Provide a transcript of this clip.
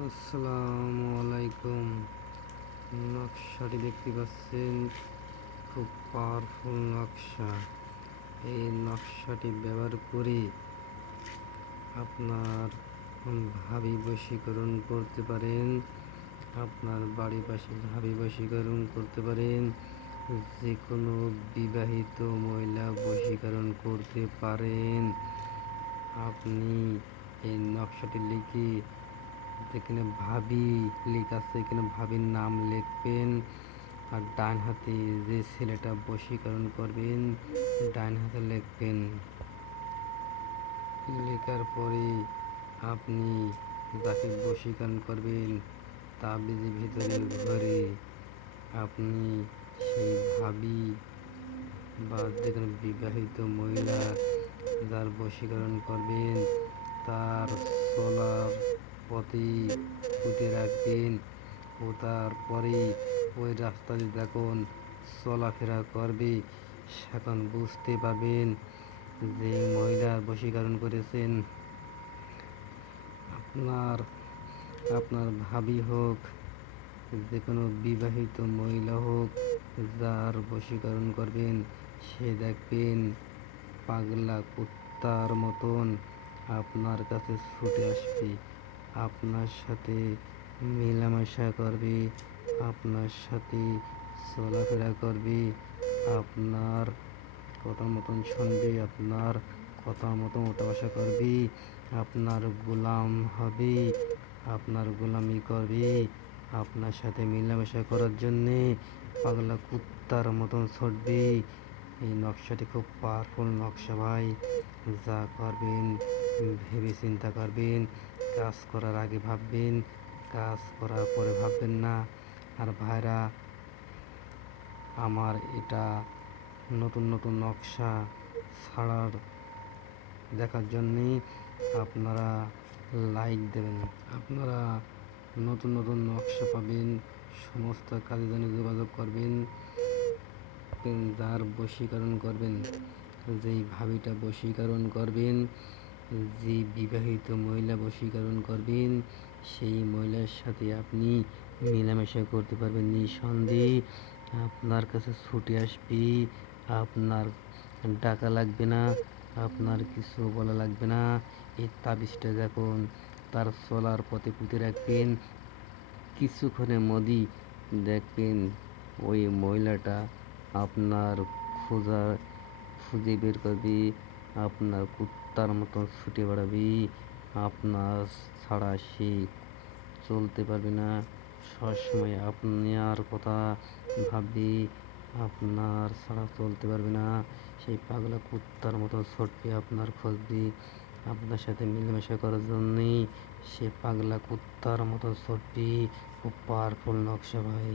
আসসালামু আলাইকুম। নকশাটি দেখতে পাচ্ছেন, খুব পাওয়ারফুল নকশা। এই নকশাটি ব্যবহার করে আপনার ভাবি বশীকরণ করতে পারেন, আপনার বাড়ির পাশে ভাবি বশীকরণ করতে পারেন, যে কোনো বিবাহিত মহিলা বশীকরণ করতে পারেন। আপনি এই নকশাটি লিখে যেখানে ভাবি লেখা আছে এখানে ভাবির নাম লিখবেন, আর ডান হাতে যে ছেলেটা বশীকরণ করবেন ডান হাতে লিখবেন। লেখার পরে আপনি যাকে বশীকরণ করবেন তাবিজের ভিতরে ভরে আপনি সেই ভাবি বা যে কোনো বিবাহিত মহিলা যার বশীকরণ করবেন তার চলার পথে পুঁতে রাখবেন, ও তারপরে ওই রাস্তা দিয়ে যখন চলাফেরা করবে সেখন বুঝতে পারবেন যে মহিলার বশীকরণ করেছেন। আপনার ভাবি হোক, যে কোনো বিবাহিত মহিলা হোক, যার বশীকরণ করবেন সে দেখবেন পাগলা কুত্তার মতন আপনার কাছে ছুটে আসবে, আপনার সাথে মেলামেশা করবে, আপনার সাথে চলাফেরা করবে, আপনার কথা মতন শুনবে, আপনার কথা মতন ওঠা বসা করবে, আপনার গোলাম হবে, আপনার গোলামি করবে, আপনার সাথে মেলামেশা করার জন্যে পাগলা কুত্তার মতন ছুটবে। এই নকশাটি খুব পাওয়ারফুল নকশা ভাই, যা করবেন ভেবে চিন্তা করবেন, কাজ করার আগে ভাববেন, কাজ করার পরে ভাববেন না। আর ভাইরা আমার এটা নতুন নতুন নকশা ছাড়ার দেখার জন্যে আপনারা লাইক দেবেন। আপনারা নতুন নতুন নকশা পাবেন, সমস্ত কাজের জন্য যোগাযোগ করবেন। যার বশীকরণ করবেন, যেই ভাবিটা বশীকরণ করবেন, যে বিবাহিত মহিলা বশীকরণ করবেন, সেই মহিলার সাথে আপনি মেলামেশা করতে পারবেন নিঃসন্দেহে। আপনার কাছে ছুটে আসবে, আপনার ডাকা লাগবে না, আপনার কিছু বলা লাগবে না। এই তাবিজটা যখন তার চলার পথে পুঁতে রাখবেন, কিছুক্ষণের মধ্যেই দেখবেন ওই মহিলাটা আপনার খুঁজে বের করবে, আপনার কুত্তার মতন ছুটে বেড়াবে, আপনার ছাড়া সে চলতে পারবে না, সবসময় আপনার কথা ভাববে, আপনার ছাড়া চলতে পারবে না। সেই পাগলা কুত্তার মতো ছুটবে, আপনার খুঁজবে, আপনার সাথে মেলামেশা করার জন্যেই সে পাগলা কুত্তার মতো ছুটবে। খুব পাওয়ারফুল নকশা ভাই।